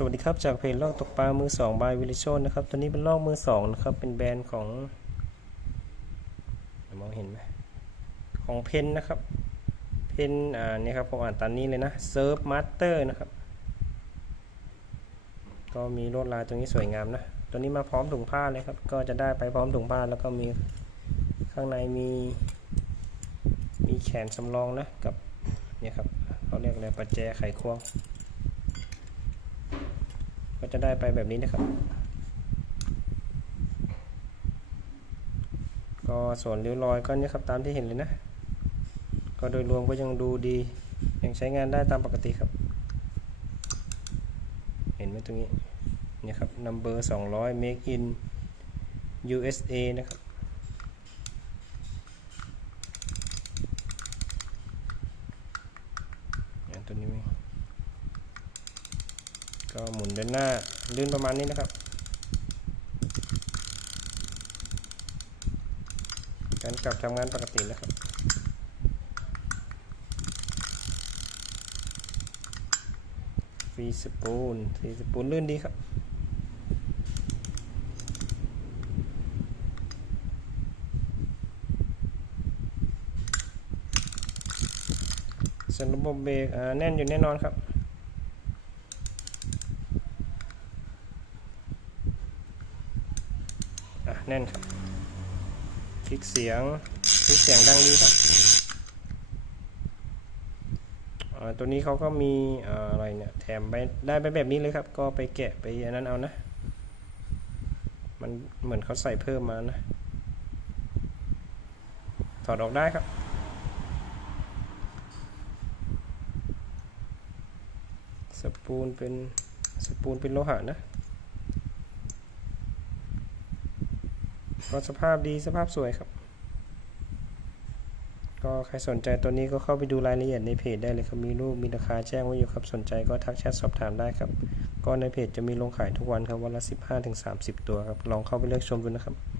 สวัสดีครับ จากเพจล่อกตกปลามือสองบายวิลิชนนะครับ ตัวนี้เป็นล่อกมือสองนะครับ เป็นแบรนด์ของมองเห็นไหมของเพนนะครับ เพนอ่านี่ครับผมอ่านตามนี้เลยนะเซิร์ฟมาสเตอร์นะครับ ก็มีลวดลายตรงนี้สวยงามนะ ตัวนี้มาพร้อมถุงผ้าเลยครับ ก็จะได้ไปพร้อมถุงผ้าแล้วก็มีข้างในมี มีแขนสำรองนะกับเนี่ยครับเขาเรียกอะไรประแจไขควง ก็จะได้ไปแบบนี้นะครับ ก็ส่วนริ้วรอยก็เนี่ยครับตามที่เห็นเลยนะ ก็โดยรวมก็ยังดูดี ยังใช้งานได้ตามปกติครับ เห็นไหมตรงนี้เนี่ยครับ number 200 make in USA นะครับอย่างตัวนี้ไหม ก็หมุนเดินหน้าลื่นประมาณนี้นะครับ การกลับทำงานปกตินะครับฟรีสปูนฟรีสปูนลื่นดีครับส่วนระบบเบรกแน่นอยู่แน่นอนครับ อะ แน่นครับคลิกเสียงคลิกเสียงดังดีครับตัวนี้เขาก็มีอ่าอะไรเนี่ยแถมไปได้ไปแบบนี้เลยครับ ก็ไปแกะไปอันนั้นเอานะ มันเหมือนเขาใส่เพิ่มมานะ ถอดออกได้ครับสปูนเป็นสปูนเป็นโลหะนะ ก็สภาพดีสภาพสวยครับ ก็ใครสนใจตัวนี้ก็เข้าไปดูรายละเอียดในเพจได้เลยครับมีรูปมีราคาแจ้งไว้อยู่ครับสนใจก็ทักแชทสอบถามได้ครับ ก็ในเพจจะมีลงขายทุกวันครับวันละ 15-30 ตัวครับลองเข้าไปเลือกชมดูนะครับ